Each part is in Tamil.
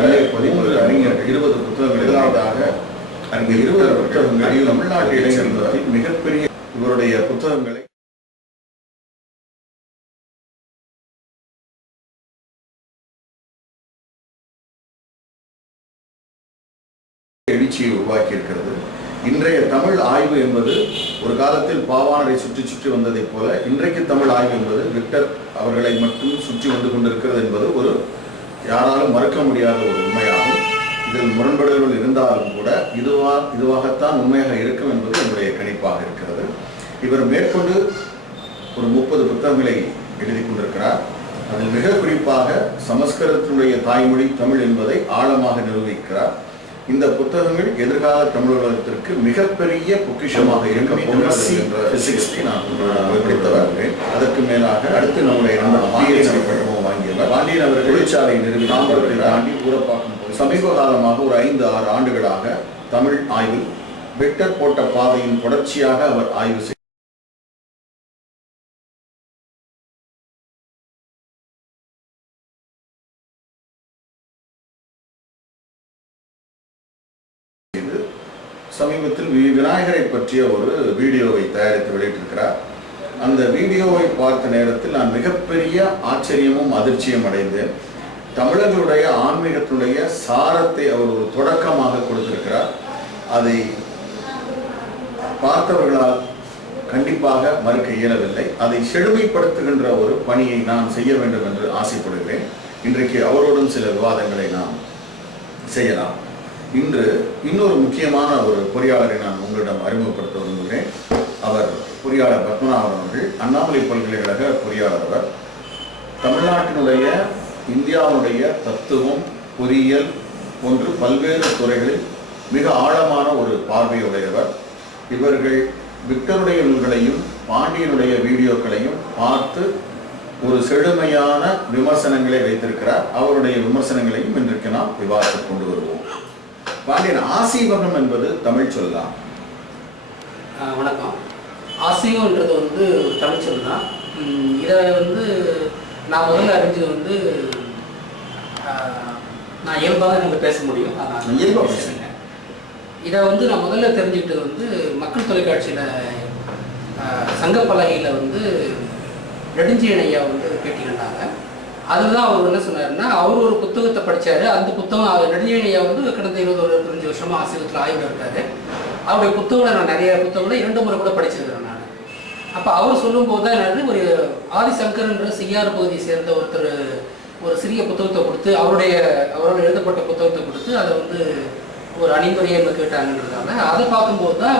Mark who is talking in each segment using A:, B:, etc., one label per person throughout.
A: நல்ல பதிமூன்று அறிஞர் இருபது புத்தகங்கள் முதலாவதாக அங்கு இருபது புத்தகங்களில் தமிழ்நாட்டு இளைஞர்கள் மிகப்பெரிய இவருடைய புத்தகங்களை
B: எழுச்சியை உருவாக்கி இருக்கிறது இன்றைய தமிழ் ஆய்வு என்பது ஒரு காலத்தில் பாவானரை சுற்றி சுற்றி வந்ததைப் போல இன்றைக்கு தமிழ் ஆய்வு என்பது விக்டர் அவர்களை மட்டும் சுற்றி வந்து கொண்டிருக்கிறது என்பது ஒரு யாராலும் மறுக்க முடியாத ஒரு உண்மையாகும். இதில் முரண்பாடுகள் இருந்தாலும் கூட இதுவா இதுவாகத்தான் உண்மையாக இருக்கும் என்பது என்னுடைய கணிப்பாக இருக்கிறது. இவர் மேற்கொண்டு ஒரு முப்பது புத்தகங்களை எழுதி கொண்டிருக்கிறார். அதில் மிக குறிப்பாக சமஸ்கிருதத்தினுடைய தாய்மொழி தமிழ் என்பதை ஆழமாக நிரூபிக்கிறார். இந்த புத்தகங்கள் எதிர்கால தமிழ் உலகத்திற்கு மிகப்பெரிய பொக்கிஷமாக பிசிக்ஸ்க்கு நான் படித்தவர் அதற்கு மேலாக அடுத்து நம்முடைய வாங்கியவர் பாண்டியன் தொழிற்சாலை நிறுவி தாண்டி ஊரப்பாக்கம் சமீப காலமாக ஒரு ஐந்து ஆறு ஆண்டுகளாக தமிழ் ஆய்வில் விக்டர் போட்ட பாதையின் தொடர்ச்சியாக அவர் ஆய்வு செய்தார் சமீபத்தில் விநாயகரை பற்றிய ஒரு வீடியோவை தயாரித்து வெளியிட்டிருக்கிறார். அந்த வீடியோவை பார்த்த நேரத்தில் நான் மிகப்பெரிய ஆச்சரியமும் அதிர்ச்சியும் அடைந்தேன். தமிழர்களுடைய ஆன்மீகத்தினுடைய சாரத்தை அவர் ஒரு தொடக்கமாக கொடுத்திருக்கிறார். அதை பார்த்தவர்களால் கண்டிப்பாக மறுக்க இயலவில்லை. அதை செழுமைப்படுத்துகின்ற ஒரு பணியை நான் செய்ய வேண்டும் என்று ஆசைப்படுகிறேன். இன்றைக்கு அவரோடும் சில விவாதங்களை நாம் செய்யலாம். இன்று இன்னொரு முக்கியமான ஒரு பொறியாளரை நான் உங்களிடம் அறிமுகப்படுத்த விரும்புகிறேன். அவர் பொறியாளர் பத்மநாபன் அவர்கள் அண்ணாமலை பல்கலைக்கழக பொறியாளர் அவர் தமிழ்நாட்டினுடைய இந்தியாவுடைய தத்துவம் பொறியியல் போன்று பல்வேறு துறைகளில் மிக ஆழமான ஒரு பார்வையுடையவர். இவர்கள் விக்டருடைய நூல்களையும் பாண்டியனுடைய வீடியோக்களையும் பார்த்து ஒரு செழுமையான விமர்சனங்களை வைத்திருக்கிறார். அவருடைய விமர்சனங்களையும் இன்றைக்கு நாம் விவாதத்துக்கு கொண்டு வருவோம். பாண்டியன் ஆசீவகம் என்பது தமிழ் சொல்லலாம்
C: ஆசியோன்றது வந்து ஒரு தமிழ்ச்சொல் தான். இதை வந்து நான் முதல்ல அறிஞ்சது வந்து நான் இயல்பாக நம்ம பேச முடியும். நான்
B: இயல்பா
C: பேசுறேங்க. இதை வந்து நான் முதல்ல தெரிஞ்சுக்கிட்டது வந்து மக்கள் தொலைக்காட்சியில் சங்கப்பலகையில் வந்து நெடுஞ்செழியன் ஐயா வந்து பேட்டி கண்டாங்க அதுதான் அவர் என்ன சொன்னாருன்னா அவர் ஒரு புத்தகத்தை படிச்சாரு. அந்த புத்தகம் அவர் ஐயா வந்து கடந்த இருபது ஒரு இருபத்தஞ்சு வருஷமா ஆசிரியத்தில் ஆய்வு இருக்காரு அவருடைய புத்தகங்களை நான் நிறைய புத்தகங்களை இரண்டு முறை கூட படிச்சிருக்கிறேன் நான். அப்போ அவர் சொல்லும்போது தான் என்னது ஒரு ஆதிசங்கர்ன்ற செய்யாறு பகுதியை சேர்ந்த ஒருத்தர் ஒரு சிறிய புத்தகத்தை கொடுத்து அவருடைய அவரோட எழுதப்பட்ட புத்தகத்தை கொடுத்து அதை வந்து ஒரு அணிந்துரையை கேட்டாங்கன்றதால அதை பார்க்கும்போது தான்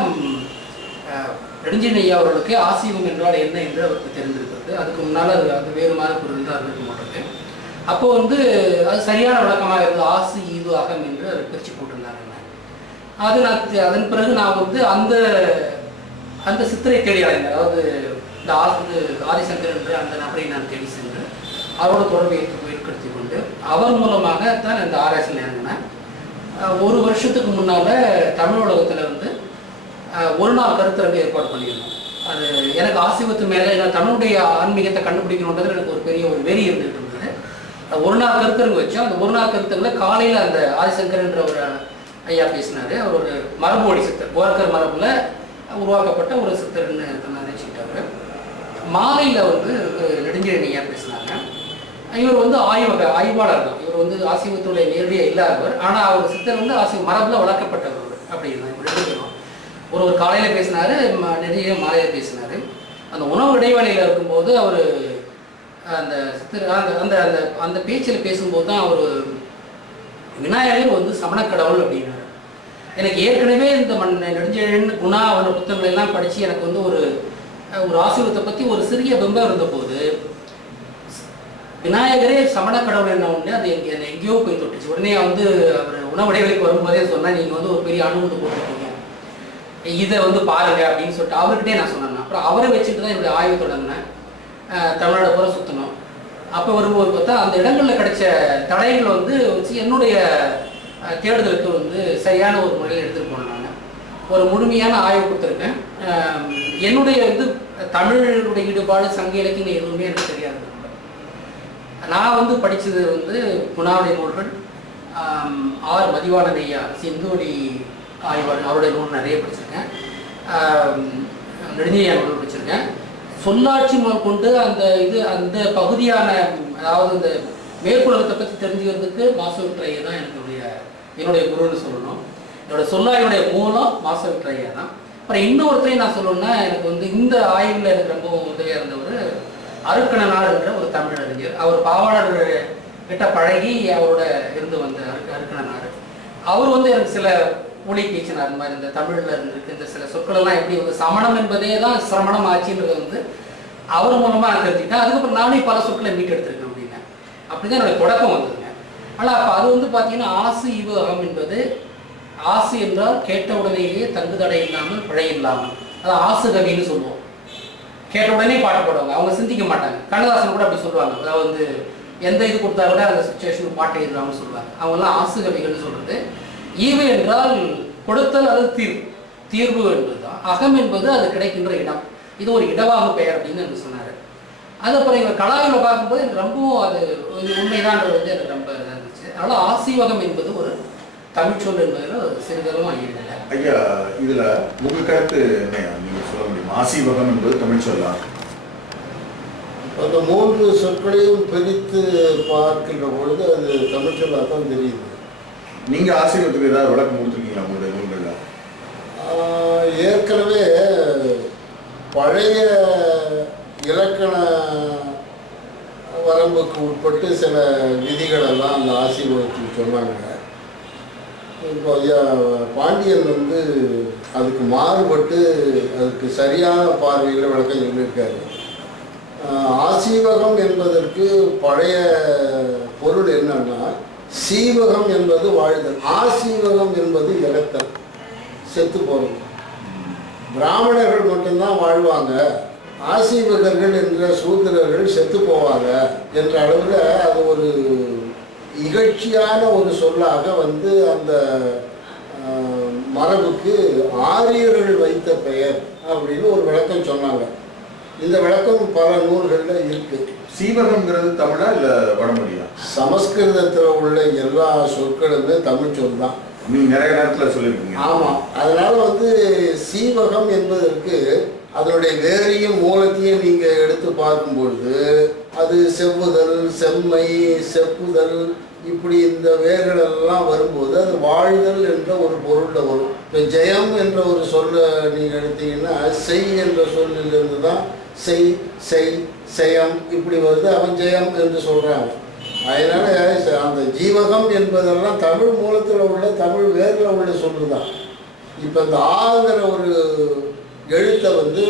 C: அஹ், அவர்களுக்கு ஆசீவம் என்றால் என்ன என்று அவருக்கு தெரிஞ்சிருக்கிறது அதுக்கு முன்னால் அது அது வேறு மாதிரி புரிந்து தான் இருக்க மாட்டேங்குது. அப்போ வந்து அது சரியான விளக்கமாக இருந்தது. ஆசு ஈவு அகம் என்று அதை பிரித்து போட்டிருந்தாங்க அது நான் அதன் பிறகு நான் வந்து அந்த அந்த சித்தரை தேடி அடைந்தார். அதாவது இந்த ஆதி ஆதிசங்கர் என்று அந்த நபரை நான் தேடி சென்று அவரோட தொடர்பை ஏற்படுத்தி கொண்டு அவர் மூலமாக தான் இந்த ஆராய்ச்சியில் இறங்கினேன் ஒரு வருஷத்துக்கு முன்னால் தமிழ் உலகத்தில் வந்து ஒரு நாள் கருத்தரங்கு ஏற்பாடு பண்ணியிருந்தோம். அது எனக்கு ஆசிவத்து மேலே நான் தமிழுடைய ஆன்மீகத்தை கண்டுபிடிக்கணுன்றது எனக்கு ஒரு பெரிய ஒரு வெறி இருந்துகிட்டு இருந்தது ஒரு நாள் கருத்தரங்கு வச்சோம். அந்த ஒரு நாள் கருத்தரங்கில் காலையில் அந்த ஆதிசங்கர்ன்ற ஒரு ஐயா பேசினார். அவர் ஒரு மரபுவழி சித்தர் கோரக்கர் மரபில் உருவாக்கப்பட்ட ஒரு சித்தர்னு தன்னை நினைச்சுக்கிட்டாரு மாலையில் வந்து ஒரு பேசினாங்க. இவர் வந்து ஆய்வக ஆய்வாளர் தான். இவர் வந்து ஆசிரியத்துடைய நேரடியாக இல்லாதவர். ஆனால் அவர் சித்தர் வந்து ஆசி மரபில் வளர்க்கப்பட்டவர் அப்படின்னா இவர் ஒரு ஒரு காலையில் பேசினாரு நிறைய மாலையில் பேசினார். அந்த உணவு இடைவேளையில் இருக்கும்போது அவர் அந்த சித்தர் அந்த அந்த அந்த அந்த பேச்சில் பேசும்போது தான் அவர் விநாயகர் வந்து சமணக்கடவுள் அப்படின்னாரு. எனக்கு ஏற்கனவே இந்த மண் நெடுஞ்செழியன் குணா அவரோட புத்தகங்கள் எல்லாம் படித்து எனக்கு வந்து ஒரு ஒரு ஆசீர்வத்தை பற்றி ஒரு சிறிய பிம்பம் இருந்தபோது விநாயகரே சமண கடவுள் என்ன உடனே அது எங்கே என்னை எங்கேயோ போய் தொட்டுச்சு. உடனே வந்து அவர் உணவடைகளுக்கு வரும்போதே சொன்னால் நீங்கள் வந்து ஒரு பெரிய அணுகுண்டு போட்டுருக்கீங்க. இதை வந்து பாருங்க அப்படின்னு சொல்லிட்டு அவர்கிட்டே நான் சொன்னேன். அப்புறம் அவரை வச்சுட்டு தான் என்னுடைய ஆய்வு தொடங்கினேன். தமிழ்நாடு பூரா சுற்றணும் அப்போ வரும்போது பார்த்தா அந்த இடங்களில் கிடைச்ச தடயங்கள் வந்து வச்சு என்னுடைய தேடுதலுக்கு வந்து சரியான ஒரு முறையில் எடுத்துகிட்டு போனாங்க நான். ஒரு முழுமையான ஆய்வு கொடுத்துருக்கேன். என்னுடைய வந்து தமிழனுடைய ஈடுபாடு சங்க இலக்கியம் எதுவுமே எனக்கு தெரியாது. நான் வந்து படித்தது வந்து குணாவுடைய நூல்கள் ஆர் மதிவாணன் ஐயா சிந்துவடி ஆய்வாளர் அவருடைய நூல் நிறைய படிச்சிருக்கேன். ஆம், நூல் படிச்சிருக்கேன். சொல்லாட்சி கொண்டு அந்த இது அந்த பகுதியான அதாவது இந்த மேற்குலகத்தை பற்றி தெரிஞ்சுக்கிறதுக்கு மாசுவற்றையை தான் எனக்கு என்னுடைய குருன்னு சொல்லணும். என்னோட சொல்லாயுடைய மூலம் மாசவிட்டர் ஐயா தான். அப்புறம் இன்னொருத்தரையும் நான் சொல்லணும்னா எனக்கு வந்து இந்த ஆய்வில் எனக்கு ரொம்ப உதவியாக இருந்தவர் அருக்கணனார் என்ற ஒரு தமிழ் அறிஞர் அவர் பாவாளர் கிட்ட பழகி அவரோட இருந்து வந்த அருக்கு அருக்கணனார் அவர் வந்து எனக்கு சில மொழி பேச்சினார் இந்த மாதிரி இந்த தமிழில் இருந்திருக்கு. இந்த சில சொற்களெல்லாம் எப்படி வந்து சமணம் என்பதே தான் சிரமணம் ஆச்சுன்றது வந்து அவர் மூலமாக நான் தெரிஞ்சுக்கிட்டேன். அதுக்கப்புறம் நானே பல சொற்களை மீட்டெடுத்திருக்கேன் அப்படின்னு. அப்படிதான் என்னோட தொடக்கம் வந்தது. ஆனால் அப்போ அது வந்து பார்த்தீங்கன்னா ஆசு ஈவகம் என்பது ஆசு என்றால் கேட்ட உடனேயே தங்கு தடை இல்லாமல் பிழை இல்லாமல். அது ஆசு கவின்னு சொல்லுவோம். கேட்ட உடனே பாட்டு பாடுவாங்க. அவங்க சிந்திக்க மாட்டாங்க. கண்ணதாசன் கூட அப்படி சொல்லுவாங்க. அதாவது வந்து எந்த இது கொடுத்தா கூட அந்த சுச்சுவேஷனுக்கு பாட்டு எழுதுறாங்கன்னு சொல்லுவாங்க. அவங்கெல்லாம் ஆசு கவிகள்னு சொல்கிறது ஈவு என்றால் கொடுத்தல் அது தீர்வு. தீர்வு என்பதுதான். அகம் என்பது அது கிடைக்கின்ற இடம். இது ஒரு இடவாக பெயர் அப்படின்னு சொன்னார். அது அப்புறம் எங்கள் கலாவில் பார்க்கும்போது எனக்கு ரொம்பவும் அது உண்மைதான்றது வந்து எனக்கு ரொம்ப அதனால் ஆசீவகம் என்பது ஒரு தமிழ்ச்சொல் என்பதில் சிறிதளவும் ஐயமில்லை
B: ஐயா இதுல உங்க கருத்து என்ன நீங்க சொல்ல முடியுமா? ஆசீவகம் என்பது தமிழ் சொல்லா
D: அந்த மூன்று சொற்களையும் பிரித்து பார்க்கின்ற பொழுது அது தமிழ்ச்சொல்லாக தான் தெரியுது.
B: நீங்க ஆசீர்வத்துக்கு ஏதாவது விளக்கம் கொடுத்துருக்கீங்களா உங்களுடைய நூல்கள்ல?
D: ஏற்கனவே பழைய இலக்கண வரம்புக்கு உட்பட்டு சில விதிகளெல்லாம் அந்த ஆசீர்வாதத்தில் சொன்னாங்க. இப்போ ஐயா பாண்டியன் வந்து அதுக்கு மாறுபட்டு அதுக்கு சரியான பார்வையில் விளக்கம் சொல்லியிருக்காரு. ஆசீவகம் என்பதற்கு பழைய பொருள் என்னன்னா சீவகம் என்பது வாழ்தல். ஆசீவகம் என்பது இழத்தல். செத்து போகிறது பிராமணர்கள் மட்டும்தான் வாழ்வாங்க. ஆசீவகர்கள் என்ற சூத்திரர்கள் செத்து போவாங்க என்ற அளவில் அது ஒரு இகழ்ச்சியான ஒரு சொல்லாக வந்து அந்த மரபுக்கு ஆரியர்கள் வைத்த பெயர் அப்படின்னு ஒரு விளக்கம் சொன்னாங்க. இந்த விளக்கம் பல நூல்களில் இருக்கு.
B: சீவகம்ங்கிறது தமிழா இல்ல வடமொழியா
D: சமஸ்கிருதத்தில் உள்ள எல்லா சொற்களுமே தமிழ் சொல் தான்.
B: நீங்க நிறைய நேரத்துல சொல்லியிருக்கீங்க.
D: ஆமாம் அதனால வந்து சீவகம் என்பதற்கு அதனுடைய வேரையும் மூலத்தையும் நீங்கள் எடுத்து பார்க்கும்பொழுது அது செவ்வுதல் செம்மை செப்புதல் இப்படி இந்த வேர்கள் எல்லாம் வரும்போது அது வாழ்தல் என்ற ஒரு பொருளில் வரும். இப்போ ஜெயம் என்ற ஒரு சொல்லை நீங்கள் எடுத்தீங்கன்னா செய் என்ற சொல்லிலிருந்து தான் செய் செய் செயம் இப்படி வருது அவன் ஜெயம் என்று சொல்கிறான் அதனால் அந்த ஜீவகம் என்பதெல்லாம் தமிழ் மூலத்தில் உள்ள தமிழ் வேரில் உள்ள சொல்லு தான் இப்போ இந்த ஆங்கிற ஒரு எழுத்தை வந்து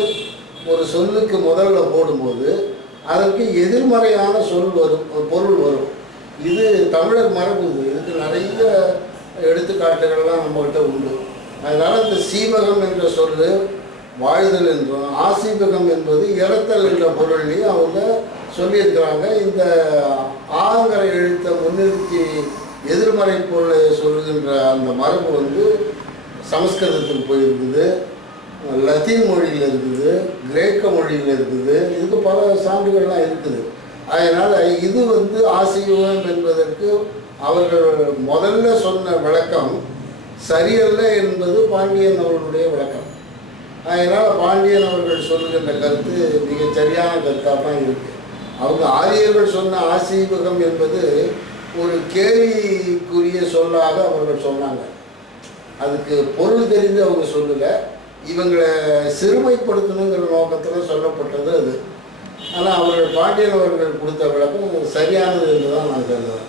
D: ஒரு சொல்லுக்கு முதல்ல போடும்போது அதற்கு எதிர்மறையான சொல் வரும் பொருள் வரும். இது தமிழர் மரபு இதுக்கு நிறைய எடுத்துக்காட்டுகள்லாம் நம்மகிட்ட உண்டு. அதனால் இந்த சீவகம் என்ற சொல்லு வாழ்தல் என்றும் ஆசீவகம் என்பது இறத்தல் என்ற பொருளையும் அவங்க சொல்லியிருக்கிறாங்க. இந்த ஆங்கிற எழுத்தை முன்னிறுத்தி எதிர்மறை பொருளை சொல்லுகின்ற அந்த மரபு வந்து சமஸ்கிருதத்துக்கு போயிருக்குது லத்தீன் மொழியில் இருக்குது கிரேக்க மொழியில் இருக்குது இதுக்கு பல சான்றுகள்லாம் இருக்குது. அதனால் இது வந்து ஆசீவகம் என்பதற்கு அவர்கள் முதல்ல சொன்ன விளக்கம் சரியல்ல என்பது பாண்டியன் அவர்களுடைய விளக்கம். அதனால் பாண்டியன் அவர்கள் சொல்லுகின்ற கருத்து மிக சரியான கருத்தாக தான் இருக்கு. அவங்க ஆரியர்கள் சொன்ன ஆசீவகம் என்பது ஒரு கேள்விக்குரிய சொல்லாக அவர்கள் சொன்னாங்க. அதுக்கு பொருள் தெரிந்து அவங்க சொல்லலை. இவங்களை சிறுமைப்படுத்தணுங்கிற நோக்கத்தில் சொல்லப்பட்டது அது. ஆனால் அவர்கள் பாண்டியன் அவர்கள் கொடுத்த விளக்கம் சரியானது என்று தான் நான் கருதுகிறேன்